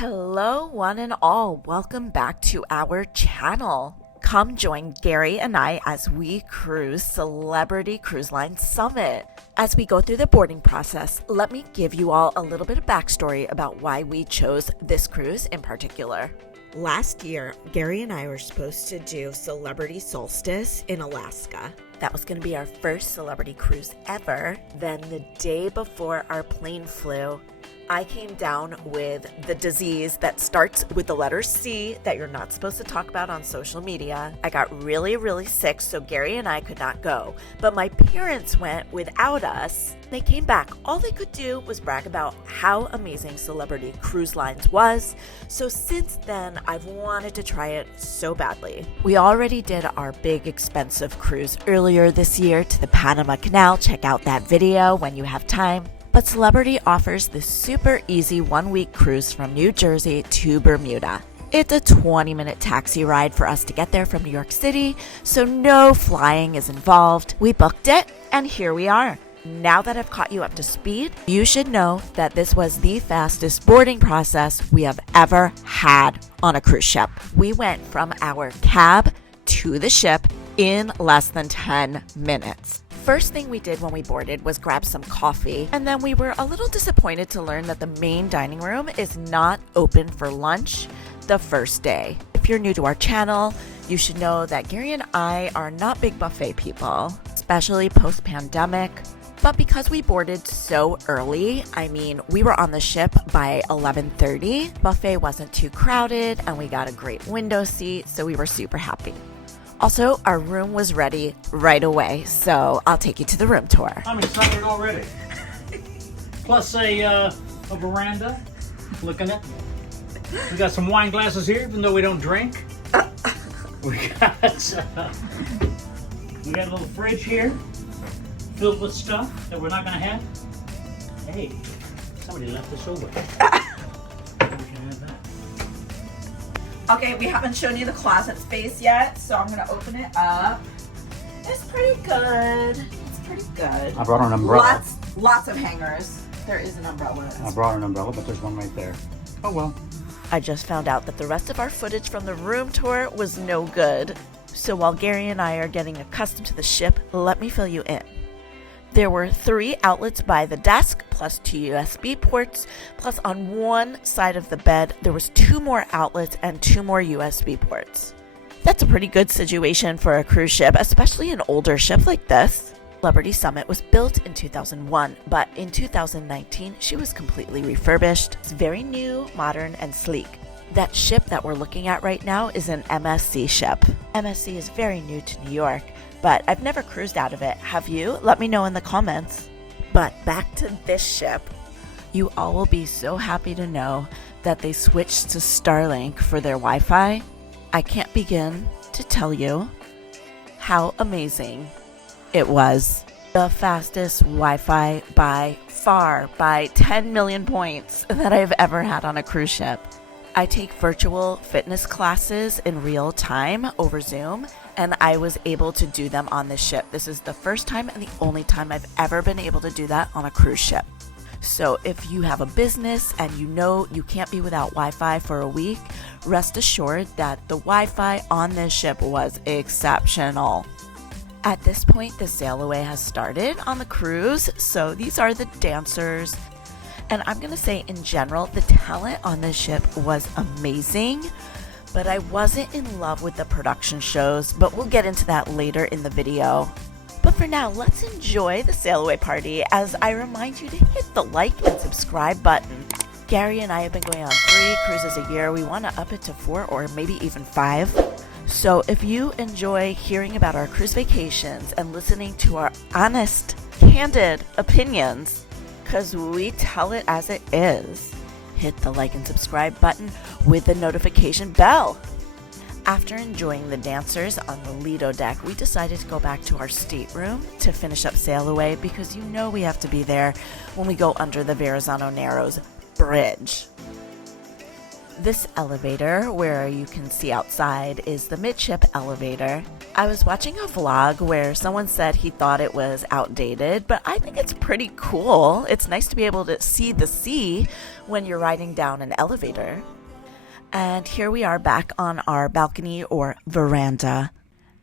Hello, one and all. Welcome back to our channel. Come join Gary and I as we cruise Celebrity Cruise Line Summit. As we go through the boarding process, let me give you all a little bit of backstory about why we chose this cruise in particular. Last year, Gary and I were supposed to do Celebrity Solstice in Alaska. That was going to be our first celebrity cruise ever. Then the day before our plane flew, I came down with the disease that starts with the letter C that you're not supposed to talk about on social media. I got really sick, so Gary and I could not go. But my parents went without us. They came back. All they could do was brag about how amazing Celebrity Cruise Lines was. So since then, I've wanted to try it so badly. We already did our big expensive cruise earlier this year to the Panama Canal. Check out that video when you have time. But Celebrity offers this super easy one-week cruise from New Jersey to Bermuda. It's a 20-minute taxi ride for us to get there from New York City, so no flying is involved. We booked it, and here we are. Now that I've caught you up to speed, you should know that this was the fastest boarding process we have ever had on a cruise ship. We went from our cab to the ship in less than 10 minutes. First thing we did when we boarded was grab some coffee, and then we were a little disappointed to learn that the main dining room is not open for lunch the first day. If you're new to our channel, you should know that Gary and I are not big buffet people, especially post-pandemic. But because we boarded so early, we were on the ship by 11:30, buffet wasn't too crowded, and we got a great window seat, so we were super happy. Also, our room was ready right away, so I'll take you to the room tour. I'm excited already. Plus a veranda. Look at it. We got some wine glasses here, even though we don't drink. We got a little fridge here filled with stuff that we're not gonna have. Hey, somebody left this over. Okay, we haven't shown you the closet space yet, so I'm gonna open it up. It's pretty good. I brought an umbrella. Lots of hangers. There is an umbrella. I brought an umbrella, but there's one right there. Oh well. I just found out that the rest of our footage from the room tour was no good. So while Gary and I are getting accustomed to the ship, let me fill you in. There were 3 outlets by the desk, plus 2 USB ports, plus on one side of the bed, there was 2 more outlets and 2 more USB ports. That's a pretty good situation for a cruise ship, especially an older ship like this. Celebrity Summit was built in 2001, but in 2019, she was completely refurbished. It's very new, modern, and sleek. That ship that we're looking at right now is an MSC ship. MSC is very new to New York, but I've never cruised out of it. Have you? Let me know in the comments. But back to this ship. You all will be so happy to know that they switched to Starlink for their Wi-Fi. I can't begin to tell you how amazing it was. The fastest Wi-Fi by far, by 10 million points that I've ever had on a cruise ship. I take virtual fitness classes in real time over Zoom, and I was able to do them on this ship. This is the first time and the only time I've ever been able to do that on a cruise ship. So if you have a business and you know you can't be without Wi-Fi for a week, rest assured that the Wi-Fi on this ship was exceptional. At this point, the sail away has started on the cruise, so these are the dancers. And I'm going to say in general, the talent on this ship was amazing, but I wasn't in love with the production shows, but we'll get into that later in the video. But for now, let's enjoy the sail away party as I remind you to hit the like and subscribe button. Gary and I have been going on 3 cruises a year. We want to up it to 4 or maybe even 5. So if you enjoy hearing about our cruise vacations and listening to our honest, candid opinions, because we tell it as it is, hit the like and subscribe button with the notification bell. After enjoying the dancers on the Lido deck, we decided to go back to our stateroom to finish up sail away because you know we have to be there when we go under the Verrazano Narrows Bridge. This elevator, where you can see outside, is the midship elevator. I was watching a vlog where someone said he thought it was outdated, but I think it's pretty cool. It's nice to be able to see the sea when you're riding down an elevator. And here we are back on our balcony or veranda.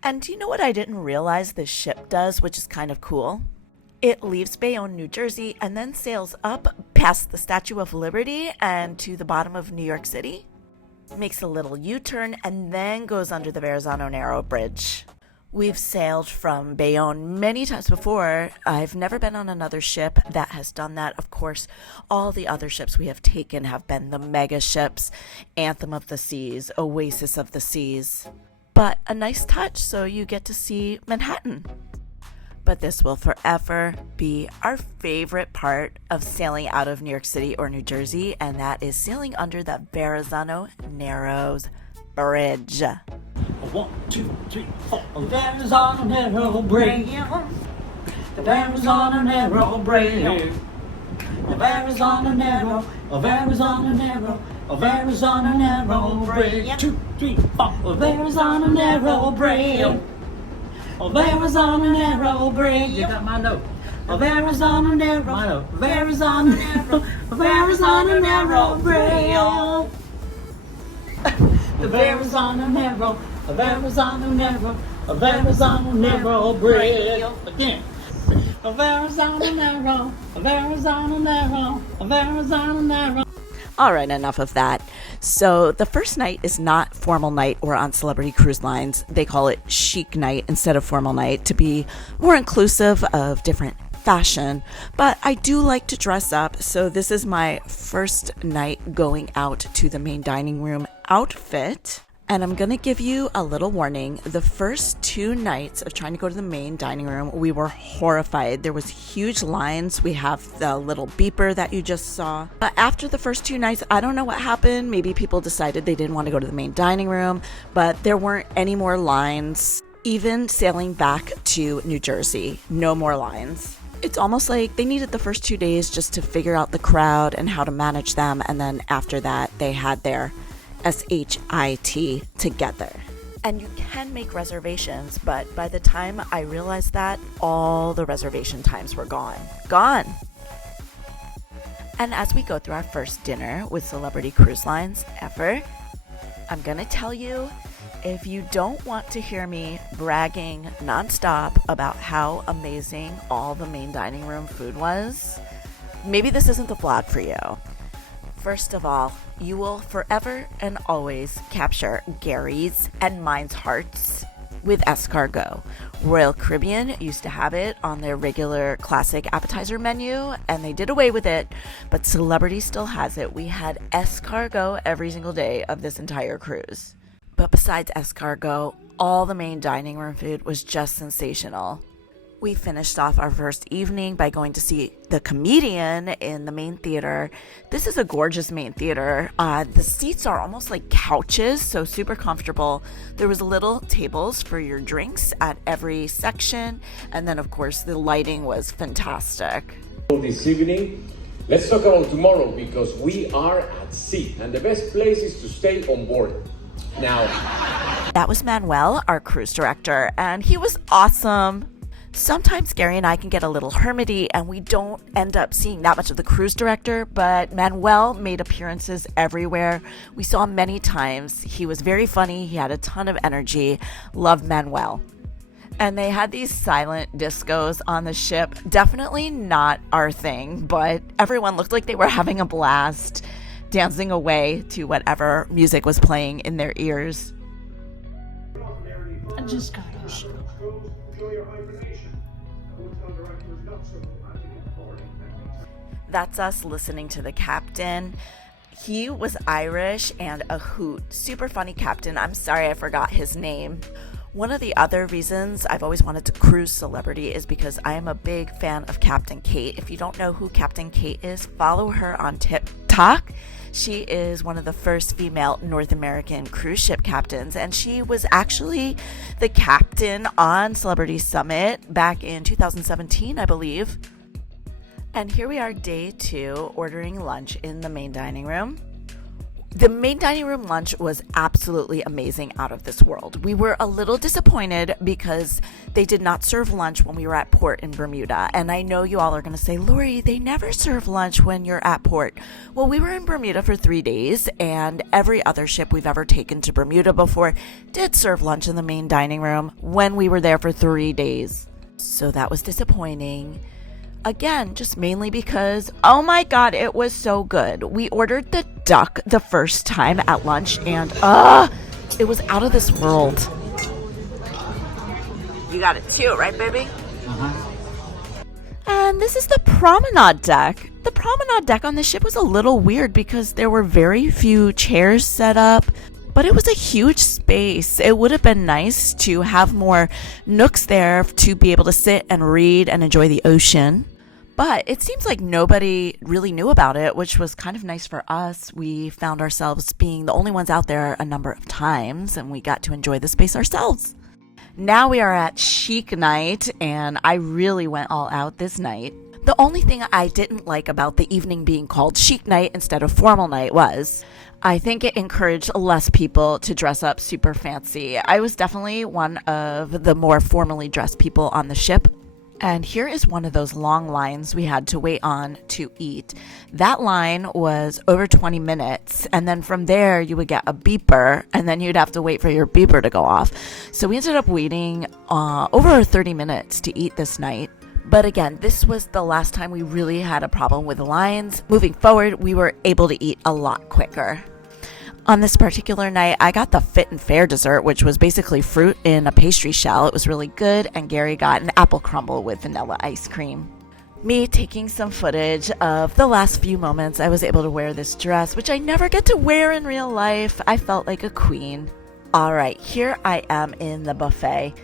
And do you know what I didn't realize this ship does, which is kind of cool? It leaves Bayonne, New Jersey, and then sails up past the Statue of Liberty and to the bottom of New York City. Makes a little U-turn and then goes under the Verrazzano Narrow Bridge. We've sailed from Bayonne many times before. I've never been on another ship that has done that. Of course, all the other ships we have taken have been the mega ships, Anthem of the Seas, Oasis of the Seas. But a nice touch, so you get to see Manhattan. But this will forever be our favorite part of sailing out of New York City or New Jersey, and that is sailing under the Verrazzano Narrows Bridge. 1, 2, 3, 4. Verrazzano Narrow Bridge. The Verrazzano Narrow Bridge. The Verrazzano Narrow. A Verrazzano Narrow. A Verrazzano Narrow Bridge. 2, 3, 4. A Verrazzano Narrow Bridge. A Verrazzano Narrow Bridge. You got my note. A Verrazzano Narrow. My note. Verrazzano Narrow. A Verrazzano Narrow Bridge. The Verrazzano Narrow. A Verrazzano Narrow. A Verrazzano Narrow Bridge. Again. A Verrazzano Narrow. A Verrazzano Narrow. A Verrazzano Narrow. All right, enough of that. So the first night is not formal night or on Celebrity Cruise Lines. They call it chic night instead of formal night to be more inclusive of different fashion. But I do like to dress up, so this is my first night going out to the main dining room outfit. And I'm going to give you a little warning. The first 2 nights of trying to go to the main dining room, we were horrified. There was huge lines. We have the little beeper that you just saw. But after the first 2 nights, I don't know what happened. Maybe people decided they didn't want to go to the main dining room, but there weren't any more lines. Even sailing back to New Jersey, no more lines. It's almost like they needed the first 2 days just to figure out the crowd and how to manage them. And then after that, they had their SHIT together. And you can make reservations, but by the time I realized that, all the reservation times were gone. And as we go through our first dinner with Celebrity Cruise Lines ever, I'm gonna tell you, if you don't want to hear me bragging nonstop about how amazing all the main dining room food was, maybe this isn't the vlog for you. First of all, you will forever and always capture Gary's and mine's hearts with escargot. Royal Caribbean used to have it on their regular classic appetizer menu, and they did away with it, but Celebrity still has it. We had escargot every single day of this entire cruise. But besides escargot, all the main dining room food was just sensational. We finished off our first evening by going to see The Comedian in the main theater. This is a gorgeous main theater. The seats are almost like couches, so super comfortable. There was little tables for your drinks at every section. And then, of course, the lighting was fantastic. This evening, let's talk about tomorrow because we are at sea and the best place is to stay on board. Now, that was Manuel, our cruise director, and he was awesome. Sometimes Gary and I can get a little hermity and we don't end up seeing that much of the cruise director, but Manuel made appearances everywhere. We saw him many times. He was very funny. He had a ton of energy. Loved Manuel. And they had these silent discos on the ship. Definitely not our thing, but everyone looked like they were having a blast, dancing away to whatever music was playing in their ears. I just got a show. That's us listening to the captain. He was Irish and a hoot. Super funny captain. I'm sorry I forgot his name. One of the other reasons I've always wanted to cruise Celebrity is because I am a big fan of Captain Kate. If you don't know who Captain Kate is, follow her on TikTok. She is one of the first female North American cruise ship captains, and she was actually the captain on Celebrity Summit back in 2017, I believe. And here we are, day 2, ordering lunch in the main dining room. The main dining room lunch was absolutely amazing, out of this world. We were a little disappointed because they did not serve lunch when we were at port in Bermuda. And I know you all are going to say, Lori, they never serve lunch when you're at port. Well, we were in Bermuda for 3 days, and every other ship we've ever taken to Bermuda before did serve lunch in the main dining room when we were there for 3 days. So that was disappointing. Again, just mainly because, oh my god, it was so good. We ordered the duck the first time at lunch, and it was out of this world. You got it too, right, baby? And this is the promenade deck. The promenade deck on the ship was a little weird because there were very few chairs set up, but it was a huge space. It would have been nice to have more nooks there to be able to sit and read and enjoy the ocean. But it seems like nobody really knew about it, which was kind of nice for us. We found ourselves being the only ones out there a number of times, and we got to enjoy the space ourselves. Now we are at chic night, and I really went all out this night. The only thing I didn't like about the evening being called chic night instead of formal night was, I think it encouraged less people to dress up super fancy. I was definitely one of the more formally dressed people on the ship. And here is one of those long lines we had to wait on to eat. That line was over 20 minutes, and then from there you would get a beeper, and then you'd have to wait for your beeper to go off. So we ended up waiting over 30 minutes to eat this night. But again, this was the last time we really had a problem with the lines. Moving forward, we were able to eat a lot quicker. On this particular night, I got the Fit and Fair dessert, which was basically fruit in a pastry shell. It was really good, and Gary got an apple crumble with vanilla ice cream. Me taking some footage of the last few moments I was able to wear this dress, which I never get to wear in real life. I felt like a queen. All right, here I am in the buffet.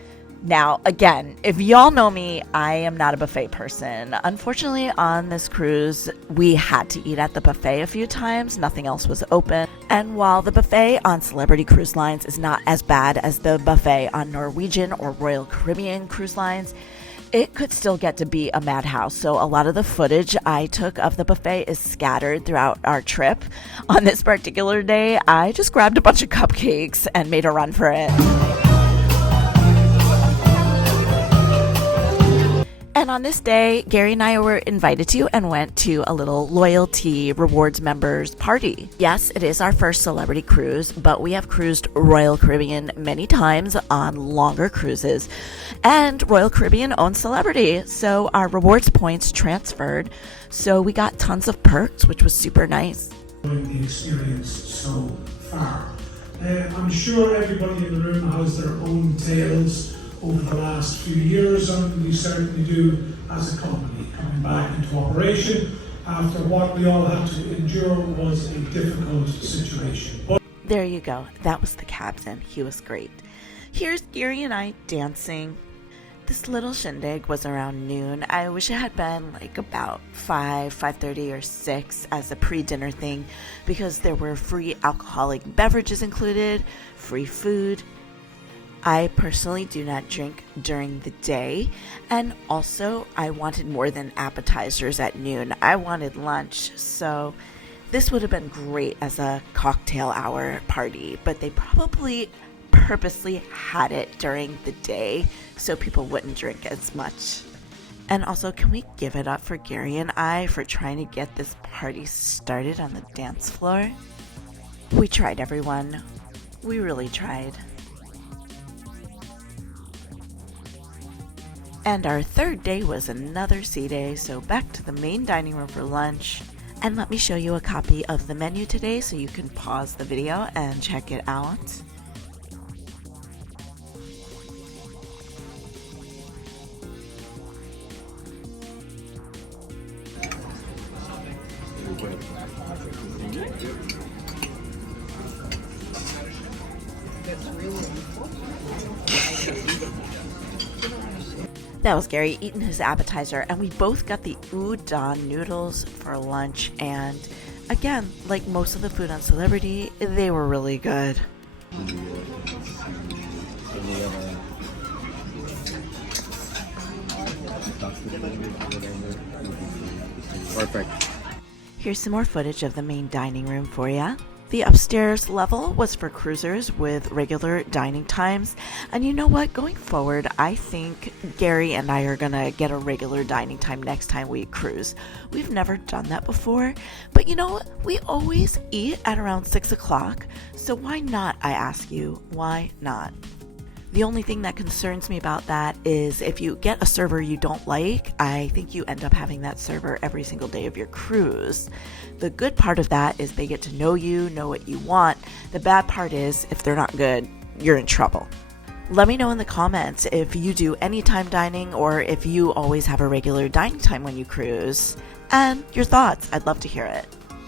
Now, again, if y'all know me, I am not a buffet person. Unfortunately, on this cruise, we had to eat at the buffet a few times. Nothing else was open. And while the buffet on Celebrity Cruise Lines is not as bad as the buffet on Norwegian or Royal Caribbean cruise lines, it could still get to be a madhouse. So a lot of the footage I took of the buffet is scattered throughout our trip. On this particular day, I just grabbed a bunch of cupcakes and made a run for it. And on this day, Gary and I were invited to and went to a little loyalty rewards members party. Yes, it is our first celebrity cruise, but we have cruised Royal Caribbean many times on longer cruises. And Royal Caribbean owns Celebrity, so our rewards points transferred. So we got tons of perks, which was super nice. The experience so far. I'm sure everybody in the room has their own tales over the last few years, and we certainly do as a company. Coming back into operation after what we all had to endure was a difficult situation. There you go. That was the captain. He was great. Here's Gary and I dancing. This little shindig was around noon. I wish it had been like about 5:30 or 6 as a pre-dinner thing, because there were free alcoholic beverages included, free food. I personally do not drink during the day, and also I wanted more than appetizers at noon. I wanted lunch, so this would have been great as a cocktail hour party, but they probably purposely had it during the day so people wouldn't drink as much. And also, can we give it up for Gary and I for trying to get this party started on the dance floor? We tried, everyone. We really tried. And our third day was another sea day, so back to the main dining room for lunch. And let me show you a copy of the menu today so you can pause the video and check it out. That was Gary eating his appetizer, and we both got the udon noodles for lunch, and again, like most of the food on Celebrity, they were really good. Perfect. Here's some more footage of the main dining room for ya. The upstairs level was for cruisers with regular dining times. And you know what? Going forward, I think Gary and I are going to get a regular dining time next time we cruise. We've never done that before. But you know what? We always eat at around 6 o'clock. So why not, I ask you? Why not? The only thing that concerns me about that is if you get a server you don't like, I think you end up having that server every single day of your cruise. The good part of that is they get to know you, know what you want. The bad part is if they're not good, you're in trouble. Let me know in the comments if you do anytime dining or if you always have a regular dining time when you cruise. And your thoughts, I'd love to hear it.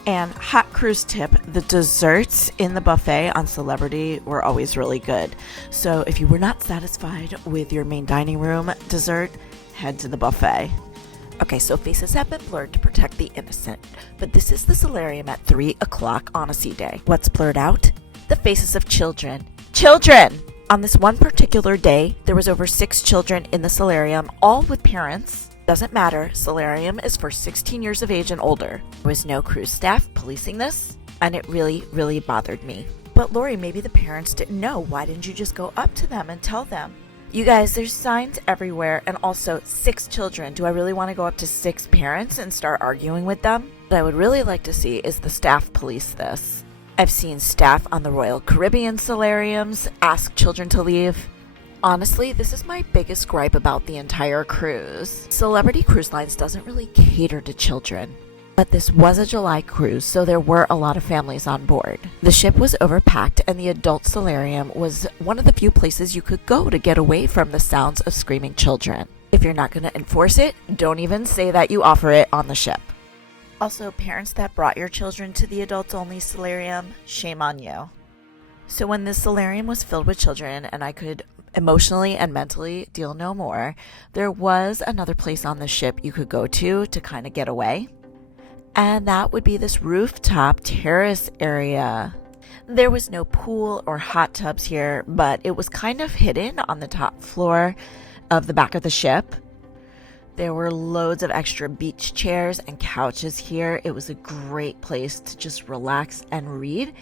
And hot cruise tip, the desserts in the buffet on Celebrity were always really good. So if you were not satisfied with your main dining room dessert, head to the buffet. Okay, so faces have been blurred to protect the innocent, but this is the solarium at 3 o'clock on a sea day. What's blurred out? The faces of children. Children! On this one particular day, there was over 6 children in the solarium, all with parents. Doesn't matter, solarium is for 16 years of age and older. There was no cruise staff policing this, and it really, really bothered me. But Lori, maybe the parents didn't know. Why didn't you just go up to them and tell them? You guys, there's signs everywhere, and also 6 children. Do I really want to go up to 6 parents and start arguing with them? What I would really like to see is the staff police this. I've seen staff on the Royal Caribbean solariums ask children to leave. Honestly, this is my biggest gripe about the entire cruise. Celebrity Cruise Lines doesn't really cater to children. But this was a July cruise, so there were a lot of families on board. The ship was overpacked, and the adult solarium was one of the few places you could go to get away from the sounds of screaming children. If you're not going to enforce it, don't even say that you offer it on the ship. Also, parents that brought your children to the adults-only solarium, shame on you. So when this solarium was filled with children and I could emotionally and mentally deal no more, there was another place on the ship you could go to kind of get away. And that would be this rooftop terrace area. There was no pool or hot tubs here, but it was kind of hidden on the top floor of the back of the ship. There were loads of extra beach chairs and couches here. It was a great place to just relax and read.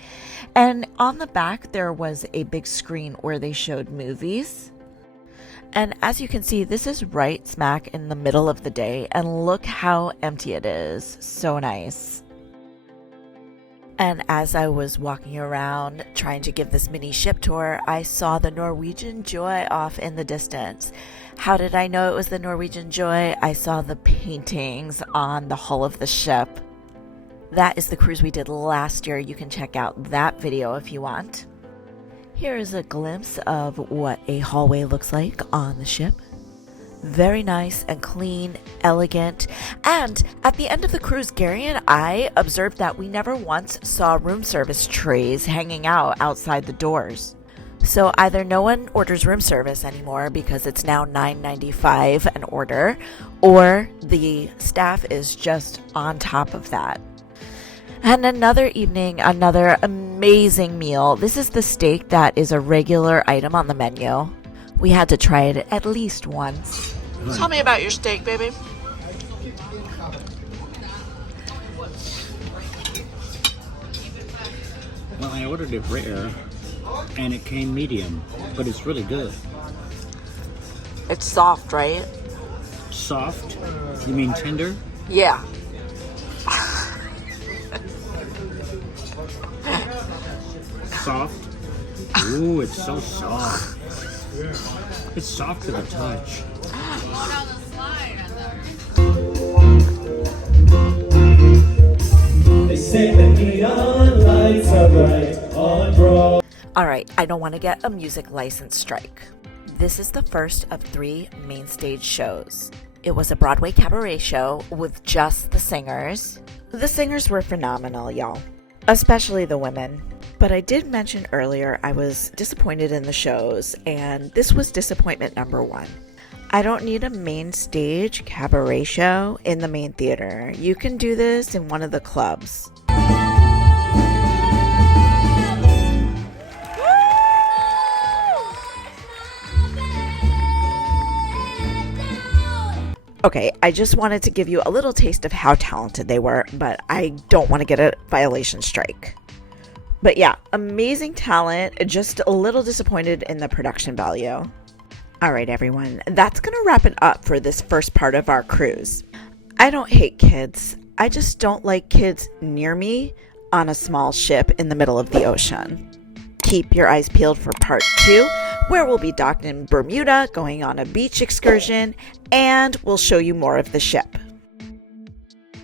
And on the back, there was a big screen where they showed movies. And as you can see, this is right smack in the middle of the day. And look how empty it is. So nice. And as I was walking around trying to give this mini ship tour, I saw the Norwegian Joy off in the distance. How did I know it was the Norwegian Joy? I saw the paintings on the hull of the ship. That is the cruise we did last year. You can check out that video if you want. Here is a glimpse of what a hallway looks like on the ship. Very nice and clean, elegant. And at the end of the cruise, Gary and I observed that we never once saw room service trays hanging out outside the doors. So either no one orders room service anymore because it's now $9.95 an order, or the staff is just on top of that. And another evening, another amazing meal. This is the steak that is a regular item on the menu. We had to try it at least once. Tell me about your steak, baby. Well, I ordered it rare, and it came medium, but it's really good. It's soft, right? Soft? You mean tender? Yeah. Soft? Ooh, it's so soft. It's soft to the touch. They say the neon lights are bright on Broadway. Alright, I don't want to get a music license strike. This is the first of 3 main stage shows. It was a Broadway cabaret show with just the singers. The singers were phenomenal, y'all. Especially the women. But I did mention earlier I was disappointed in the shows, and this was disappointment number 1. I don't need a main stage cabaret show in the main theater. You can do this in one of the clubs. Okay, I just wanted to give you a little taste of how talented they were, but I don't want to get a violation strike. But yeah, amazing talent, just a little disappointed in the production value. Alright everyone, that's going to wrap it up for this first part of our cruise. I don't hate kids, I just don't like kids near me on a small ship in the middle of the ocean. Keep your eyes peeled for part 2, where we'll be docked in Bermuda, going on a beach excursion, and we'll show you more of the ship.